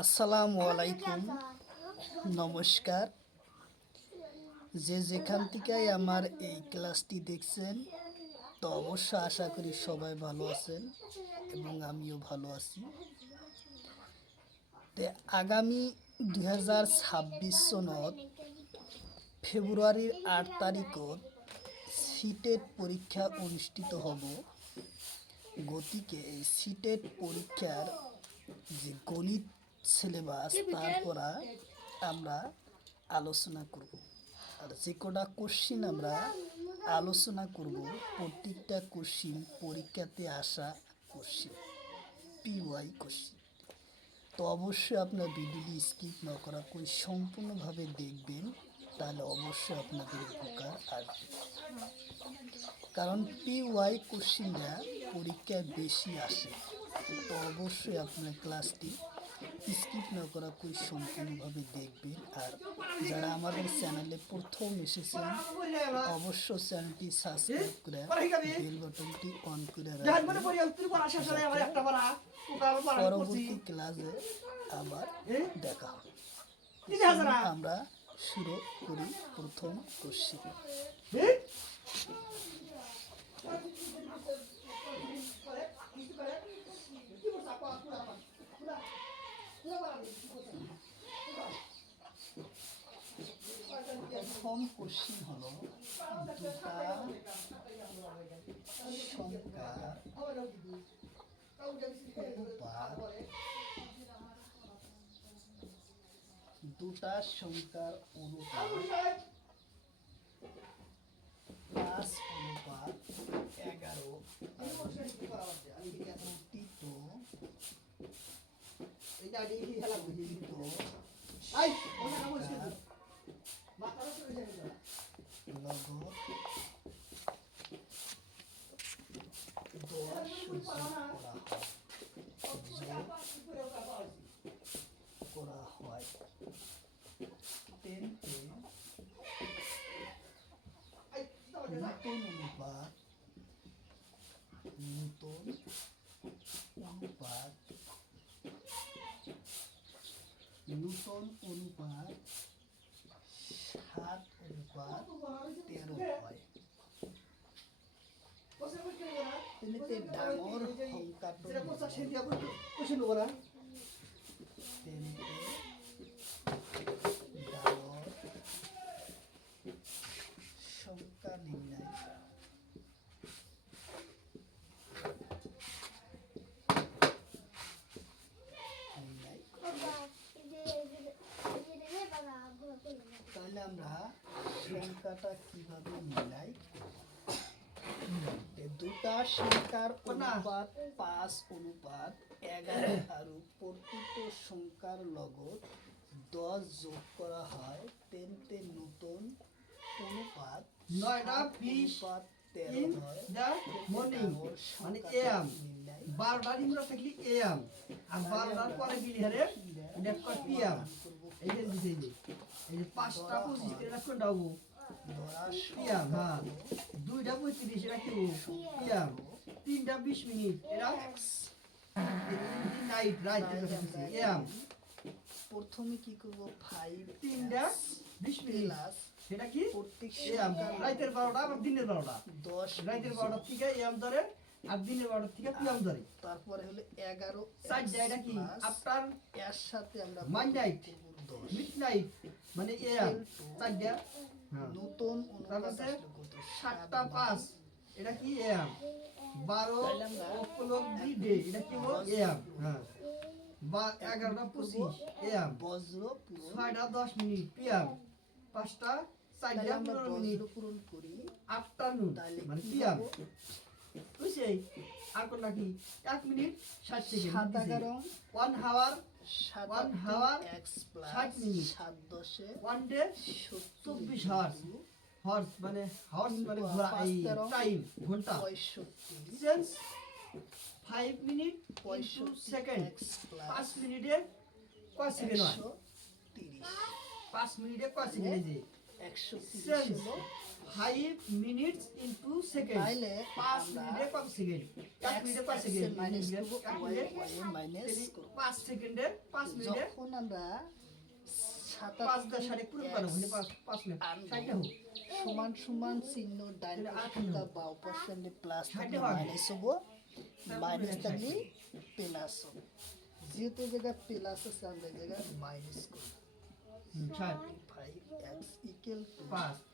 আসসালামু আলাইকুম, নমস্কার। যে যেখান থেকে আমার এই ক্লাসটি দেখছেন, তো অবশ্য আশা করি সবাই ভালো আছেন এবং আমিও ভালো আছি। তে আগামী 2026 সনত ফেব্রুয়ারির 8 তারিখত সিটেট পরীক্ষা অনুষ্ঠিত হব। গতিকে এই সিটেট পরীক্ষার যে গণিত সিলেবাস তারপরা আমরা আলোচনা করব। আর যে কটা কোশ্চিন আমরা আলোচনা করব, প্রত্যেকটা কোশ্চিন পরীক্ষাতে আসা কোশ্চিন, পিওয়াই কোশ্চিন। তো অবশ্যই আপনার ভিডিওটি স্কিপ না করা করে সম্পূর্ণভাবে দেখবেন, তাহলে অবশ্যই আপনাদের উপকার আসবে। কারণ পিওয়াই কোশ্চিনটা পরীক্ষায় বেশি আসে। তো অবশ্যই আপনার ক্লাসটি স্কিপ না করা করে সম্পূর্ণভাবে দেখবেন। আর যারা আমাদের চ্যানেলে প্রথম এসেছেন, অবশ্য চ্যানেলটি সাবস্ক্রাইব করে বেল বাটনটি অন করে রাখবেন। পরবর্তী ক্লাসে আবার দেখা হবে। আমরা শুরু করি প্রথম কোশ্চিন। প্রথম কোশ্চিন হলো দুটা সংখ্যার অনুপাত 5 অনুপাত 11 করা হয়। নূতন অনুপাত নূতন অনুপাত 7:13 হয়। তেনে ডাঙর সংখ্যা নির্ণয় তাহলে আমরা সংখ্যাটা কিভাবে মিলাই? দুটা সংখ্যার অনুপাত 5:11 আর প্রতিটি সংখ্যার লগত 10 যোগ করা হয়। তেনতে নতুন অনুপাত 9:20 হয়। মর্নিং মানে এম 12টার ইংরেজি থাকলে এম আর 12টার পরে গিলি হারে এটা কয় পিএম। এই যে এই যে 5টা 25 করে রাখুন দাও পিএম। হ্যাঁ 2টা 35 এটা কি পিএম। 3টা 20 মিনিট এটা নাইট রাইট এম। প্রথমে কি করব 5 3টা 20 মিনিট সেটা কি প্রত্যেক এম রাতের 12টা আর দিনের 12টা 10 রাতের 12টা থেকে এম ধরে আর দিনের 12টা থেকে পিএম ধরে। তারপরে হলো 11 4টা এটা কি আফটার এর সাথে আমরা মিডনাইট মিডনাইট মানে এম 4টা নতুন অনুপাত 7টা 5 এটা কি এম 12 o'clock দি ডে এটা কি এম। হ্যাঁ 11টা 25 এম বজ্র 6টা 10 মিনিট পিএম 5টা 4টা 15 মিনিট পূরণ করি আফটারনুন মানে পিএম। বুঝছে আর কোন নাকি 1 মিনিট 60 সেকেন্ড 1 হাওয়ার 1 x 60 মিনিট 7 10 1 ডে 24 হাওয়ার হর্স মানে ঘোড়া এই টাইম ঘন্টা 65 সেন্স 5 মিনিট 65 সেকেন্ড 5 মিনিটে কয় সেকেন্ড হয় 30 5 মিনিটে কয় সেকেন্ড যে 130 হলো 5 minutes into seconds তাইলে 5 মিনিটে কত সেকেন্ড 1 মিনিটে কত সেকেন্ড মাইনাস করব 1 ওয়াই মিনিটে ওয়াই মাইনাস করব 5 সেকেন্ডে 5 মিনিটে যখন আমরা 5 দা সাড়ে পূরণ করব মানে 5 মিনিট 60 হোক সমান সমান চিহ্ন ডাইন পাশে বাও পাশে প্লাস থাকলে মাইনাস হবো মাইনাস থাকলে প্লাস হবে যেহেতু জায়গা প্লাস আছে আমরা জায়গা মাইনাস করব 5x ইকুয়াল 5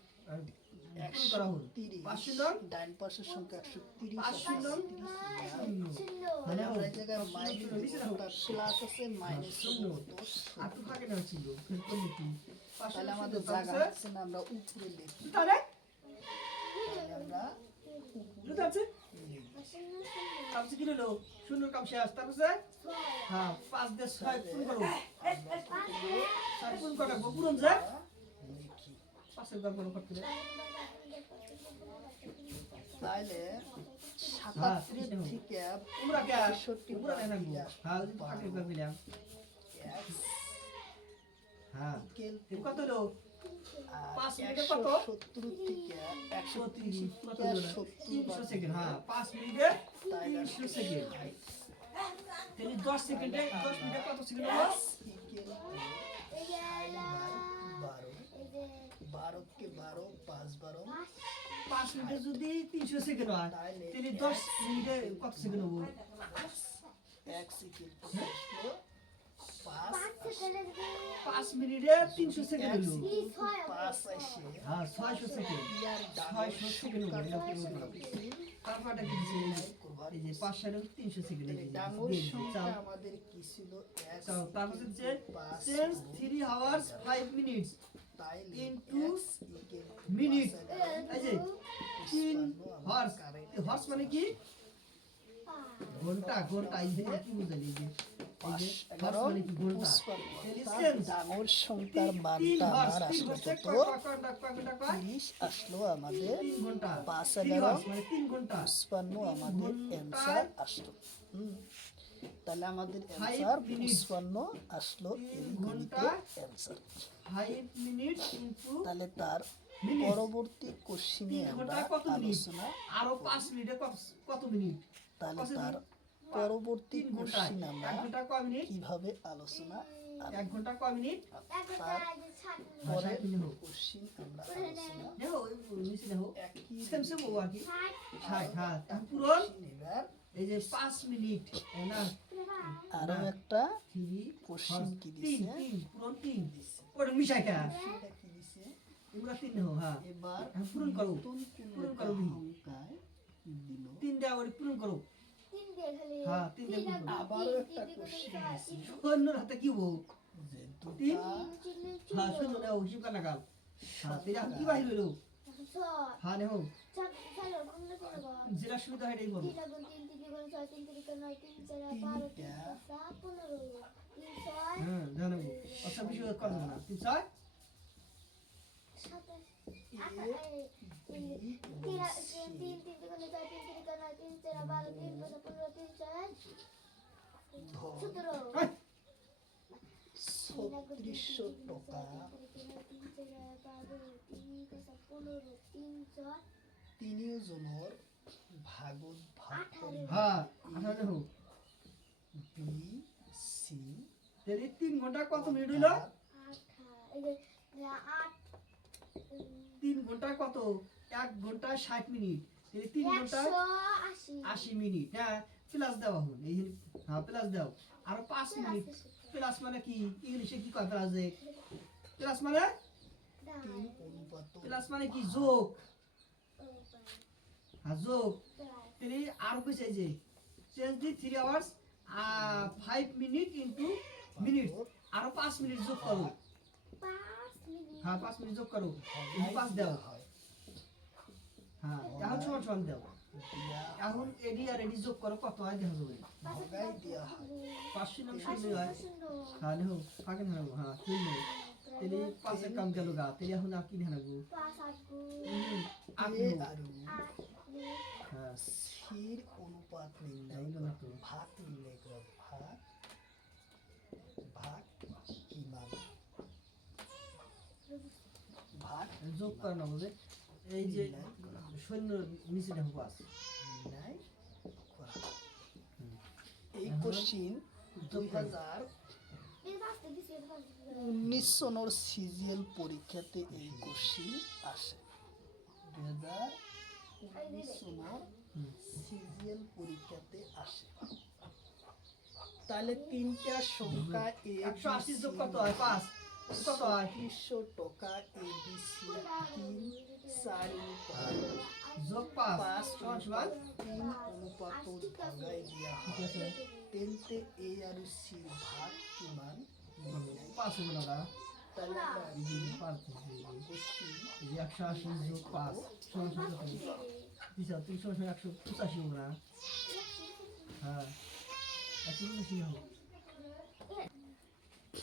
130 ডাইন পাশের সংখ্যা 130 মানে আমরা জায়গা মাইনাস প্লাস আছে মাইনাস আটু ফাঁকে না ছিল ফের করলে কি তাহলে আমাদের জায়গা হচ্ছে না আমরা উপরে লিখি তাহলে আমরা বুঝতে আছে কাম কি হলো শূন্য কাম শেষ তারপরে হ্যাঁ 5 দিয়ে 6 পূরণ করো 6 পূরণ করো পূরণ যায় লিখি 5 এর গড় করতে তাহলে 77 থেকে পুরা কে 65 পুরা না গো হ্যাঁ ফাঁকে করে দিলাম হ্যাঁ কত হলো 5 মিনিটে কত 70 থেকে 130 কত থেকে হলো 70 300 সেকেন্ড হ্যাঁ 5 মিনিটে 300 সেকেন্ড তাহলে 10 সেকেন্ডে 10 মিনিটে কত সেকেন্ড হলো 12 के 12 5 12 5 মিনিটে যদি 300 সেকেন্ড হয় তাহলে 10 মিনিটে কত সেকেন্ড হবে x ইকুয়াল 5 মিনিটে 300 সেকেন্ড হলো 5 আসে হ্যাঁ 600 সেকেন্ড 600 সেকেন্ড হলো তারপরটা কি দিছে এই যে 5 সালে 300 সেকেন্ড এই যে ডাঙর সংখ্যা আমাদের কি ছিল x তারপর হচ্ছে since 3 hours 5 minutes তাইলে into x ইকুয়াল মিনিট এই যে 3 হর্স হর্স মানে কি ঘন্টা ঘন্টা এই যে কি বুঝালি এই যে হর্স মানে কি ঘন্টা ডাঙর সংখ্যার মানটা আমার আসলো কত 30 আসলো আমাদের 3 ঘন্টা 5 11 মানে 3 ঘন্টা 55 আমাদের অ্যানসার আসলো তাহলে আমাদের অ্যানসার 55 আসলো এই গণিতের অ্যানসার 5 মিনিটস ইনটু তাহলে তার পরবর্তী কোশ্চেনে আমরা আলোচনা আরো 5 মিনিটে কত মিনিট তাহলে তার পরবর্তী কোশ্চেন আমরা 1 ঘন্টা কয় মিনিট কিভাবে আলোচনা 1 ঘন্টা কয় মিনিট তার পরের কোশ্চেন আমরা আলোচনা দেখো নিচে দেখো একই সেম সেম ও আর কি 60 হ্যাঁ তার পুরো এবার এই যে 5 মিনিট না আরো একটা 3 কোশ্চেন কি দিছে 3 পুরো 3 দিছে ওটা মিশাই কা সেটা কি দিছে এগুলা 3 দাও হ্যাঁ এবার পূরণ করো পূরণ করো সংখ্যায় দিল 3 দেওয়া ওর পূরণ করো হ্যাঁ 3 দেব আবারও একটা কোশ্চেন দিছে অন্য হাতে কি হবো যে 3 দুটা হ্যাঁ শুনো না হিসাব কাটা গাল হ্যাঁ তেরা কি বাহির হলো হ্যাঁ নেও যেটা সুবিধা হয় এটাই বলো হ্যাঁ জানো আচ্ছা বিষয় করব না 3 6 3600 টাকা তিনিজনের ভাগত ভাগ করি হ্যাঁ আচ্ছা দেখো বি সি তেরি 3 ঘন্টা কত মিনিট হইলো 3 ঘন্টা কত 1 ঘন্টা 60 মিনিট তেরি 3 ঘন্টা 80 মিনিট হ্যাঁ প্লাস দাও এখন এই হ্যাঁ প্লাস দাও আর 5 মিনিট প্লাস মানে কি ইংলিশে কি কয় প্লাস দে প্লাস মানে 3 অনুপাত প্লাস মানে কি যোগ হ্যাঁ যোগ তেরি আর কইছে যে change the 3 hours 5 minute into minute আর 5 মিনিট যোগ করো হ্যাঁ 5 মিনিট যোগ করো 5 দাও হ্যাঁ এখন সমান সমান দাও এখন এডি আর এডি যোগ করো কত হয় দেখা যাবে ভাগাই দেয়া হয় 500 নাম শুনলে হয় হ্যাঁ দেখো ফাঁকে না হ্যাঁ শুনলে তেলি 5 এর কাম গেল গা তেলি এখন আর কি না গো 8 হ্যাঁ সির অনুপাত নির্ণয় না তো ভাগ নির্ণয় করো ভাগ ভাগ কি মান ভাগ যোগ করে না বুঝে এই যে নির্ণয় করা হবে। সৈন্য নিচে দেখো পাস নির্ণয় করা হবে। এই কোশ্চিন 2019 সনের সিজিএল পরীক্ষাতে এই কোশ্চিন আসে। 2019 সনের সিজিএল পরীক্ষাতে আসে। তাহলে তিনটা সংখ্যা এ 180 যোগ কত হয় 5 কত হয় 300 টাকা এবিসি 3 4 অনুপাত যোগ 5 5 সমান অনুপাত 3 অনুপাত ভাগাই দিয়া ঠিক হয়। আছে তেন্তে এ আর সি ভাগ কিমান নির্ণয়। 5 হলো না তাহলে আমরা এই যে 5 কোশ্চিন এই যে 180 যোগ 5 সমান কত পিছা 185 হবে না হ্যাঁ 185 হবে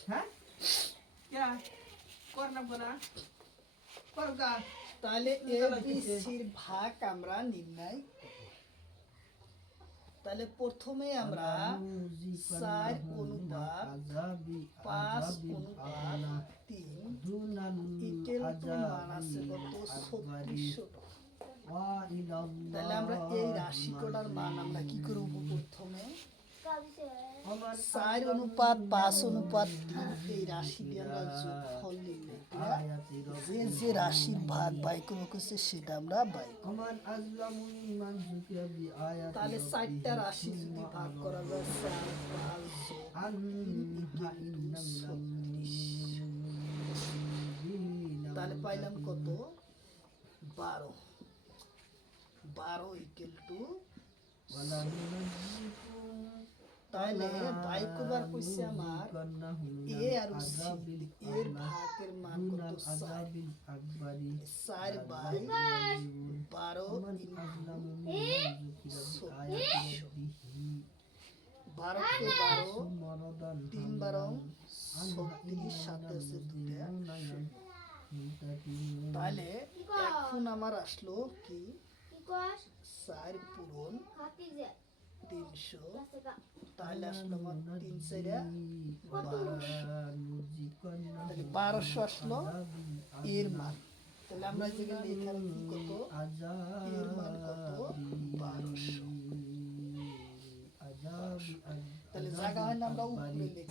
হ্যাঁ क्या করনা কোনা করগা তাহলে এ বি সির ভাগ আমরা নির্ণয় করব। তাহলে প্রথমে আমরা 4 অনুপাত 5 অনুপাত 3 ইকুয়াল টু মান আছে কত 3600 টাকা। তাহলে আমরা এই রাশি কটার মান আমরা কি করব প্রথমে 4 অনুপাত 5 অনুপাত 3 এই রাশি দিয়ে আমরা যোগফল নির্ণয় করে যে রাশির ভাগ বাই করছে সেটা আমরা বাই করব। ওমান আজলামু মিম্মান যুকিয়া বিআয়াতি তাহলে 4টা রাশি যদি ভাগ করা যায় 4 5 তাহলে পাইলাম কত 12 ইকুয়াল টু তাহলে বাই করবার কইছে আমার এ আর সি এর ভাগের মান কত 4 বাই 12 12 কে 12 3 12 36 সাথে আছে দুটা তাহলে এখন আমার আসলো কি 4 পূরণ 300 তাহলে আসলো আমার 3 4 তাহলে 1200 আসলো এর মান। তাহলে আমরা এই জায়গায় লেখার কি কত এর মান কত 1200। তাহলে জায়গা হয় না আমরা উপরে লিখি।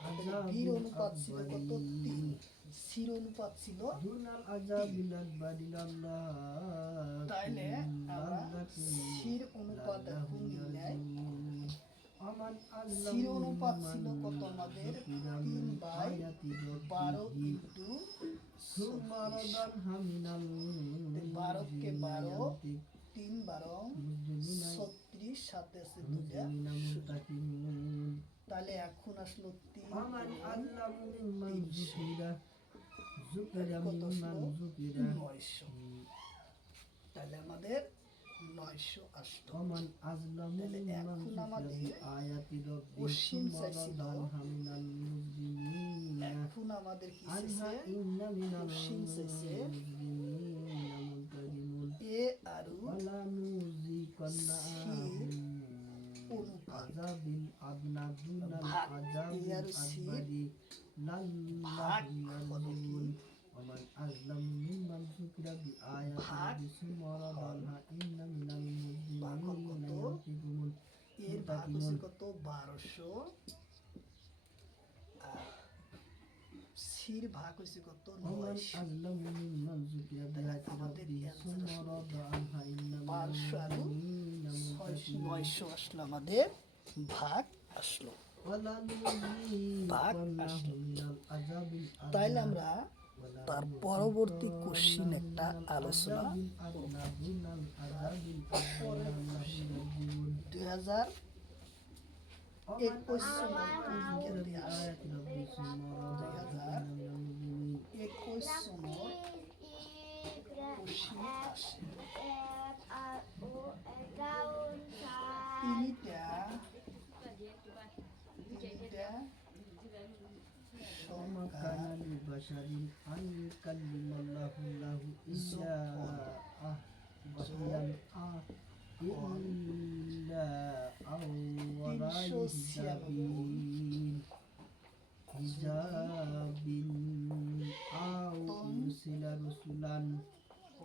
তাহলে বীর অনুপাত ছিল কত 3 সির অনুপাত ছিল তাহলে আমরা সির অনুপাত এখন নির্ণয় সির অনুপাত ছিল কত আমাদের 3 বাই 12 ইন্টু 12 কে 12 3 12 36 সাথে আছে দুটা তাহলে এখন আসলো 3 কত আসলো 900 তাহলে আমাদের 900 আসলো। তাহলে এখন আমাদের কোশ্চিন চাইছিল এখন আমাদের কি চাইছে কোশ্চিন চাইছে এ আর সির অনুপাত ভাগ এ আর সির ভাগ হলো কি ভাগ কত এর ভাগ হচ্ছে কত 1200 আর সির ভাগ হচ্ছে কত 900 আমাদের 1200 আর 900 আসলো আমাদের ভাগ আসলো ভাগ আসলো। তাইলে আমরা তার পরবর্তী কোশ্চিন একটা আলোচনা করব। 2021 সনের পরীক্ষাতে আসে 2021 সনের কোশ্চিন আসে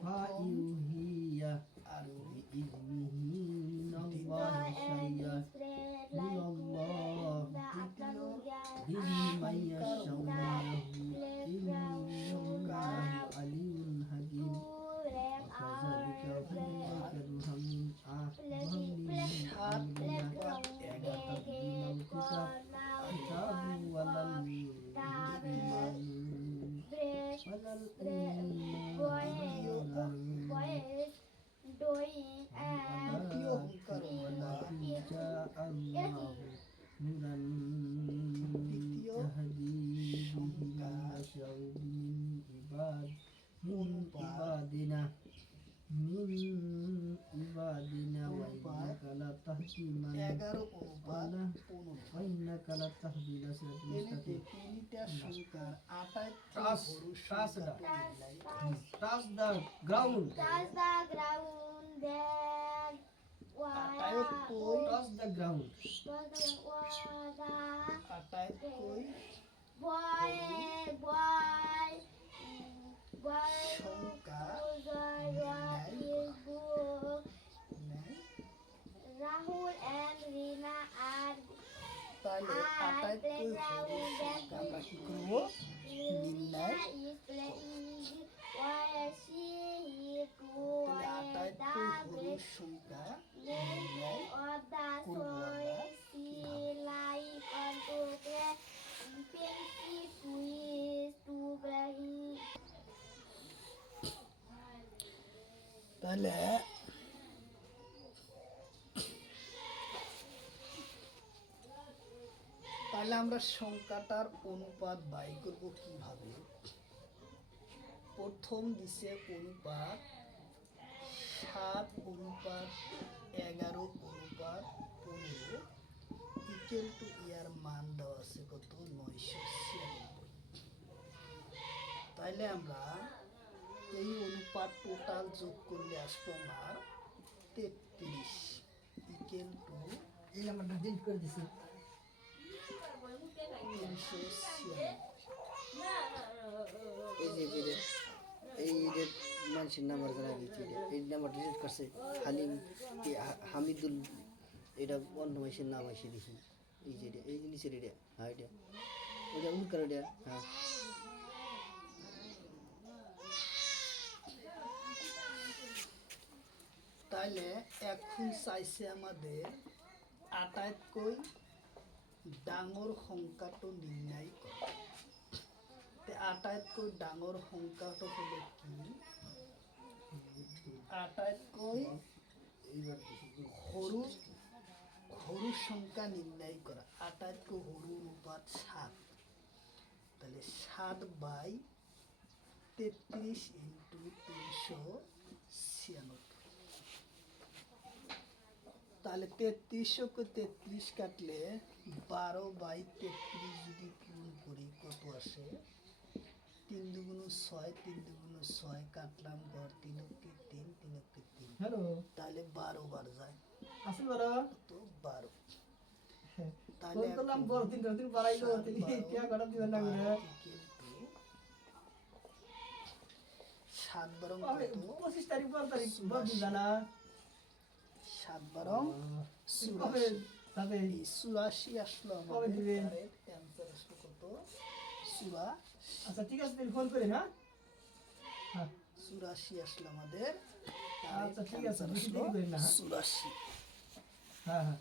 তিনটা বিনা ওয়া ইন্নাকা লা তাহদি মান 11 অনুপাত 15 ওয়া ইন্নাকা লা তাহদি ইলা সিরাতিল এলিতে মুস্তাকিম। তিনটা সংখ্যার 28 Trust, বড় trust সংখ্যাটি that. নির্ণয় Touch the ground. Touch the ground, then আটায়ত কই Touch the ground. আটায়ত কই boy, সংখ্যা নেয় Rahul and Rina are তাহলে আটায়ত কই হরু সংখ্যা আমরা কি করব নির্ণয় is playing while she is তাহলে আটায়ত কই হরু সংখ্যা নির্ণয় of the করব soil আমরা she like on to play fancy quiz to play. তাহলে তাহলে আমরা সংখ্যাটার অনুপাত বাই করব কিভাবে প্রথম দিছে অনুপাত 7 অনুপাত 11 অনুপাত 15 ইকুয়াল টু ইয়ার মান দেওয়া আছে কত 996 তাইলে আমরা এই অনুপাত টোটাল যোগ করলে আসবে আমার 33 ইকুয়াল টু এই নাম্বারটা ডিলিট করে দিছি। 396 এই যে মানুষের নাম্বার জানা গেছে এই নাম্বার ডিলিট করছে হালিম হামিদুল এটা অন্য মানুষের নাম আসে দেখি এই যে এই জিনিসের এটা হ্যাঁ এটা ওটা উল্কার ওটা হ্যাঁ তাহলে এখন চাইছে আমাদের আটাইত কই ডাঙর সংখ্যাটো নির্ণয় কৰা তে আটাইতকৈ ডাঙৰ সংখ্যাটো হলে কি আটাইতকৈ সৰু সৰু সংখ্যা নির্ণয় কৰা আটাইতকৈ সৰু অনুপাত 7 তাহলে 7/33 ইন্টু 396 তাহলে 33 কাটলে 12/33 যদি পূরণ করি কত আসে 3 দুগুণ 6 3 দুগুণ 6 কাটলাম ঘর 3 কে 3 3 কে 3 হ্যালো তাহলে 12 বার যায় আসল বড় তো 12 ফোন করলাম বড় দিন বাড়াইলো তিনি কে করা দিবেন না করে 7 বরং আবে কত 25 তারিখ 12 তারিখ বড় দিন জানা 7 বরং কবে তবে 84 আসলো কবে আমাদের দিবেন? অ্যানসার আসলো কত 84 আচ্ছা ঠিক আছে তুমি ফোন করে হ্যাঁ হ্যাঁ 84 আসলো আমাদের আচ্ছা, ঠিক আছে, answer বেশি আসলো দেরি করেন না, হ্যাঁ? 84 হ্যাঁ হ্যাঁ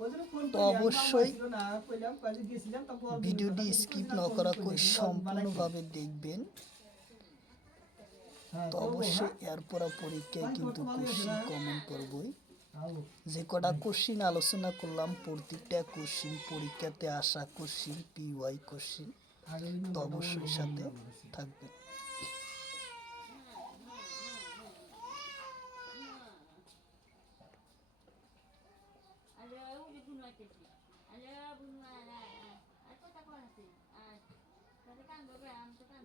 ওই জন্য ফোন তো করি অবশ্যই না কইলাম কাজে গিয়েছিলাম তারপর ভিডিওটি স্কিপ না করা করে সম্পূর্ণভাবে দেখবেন তো অবশ্যই এরপর পরীক্ষায় কিন্তু কোশ্চিন কমন করবই যে কটা কোশ্চিন আলোচনা করলাম প্রত্যেকটা কোশ্চিন পরীক্ষাতে আসা কোশ্চিন পিওয়াই কোশ্চিন তো অবশ্যই সাথে থাকবেন Ada ubi bunuh aja sih. Ada bunuh ada. Aku tak kuat sih. Tapi kan beberapa, kan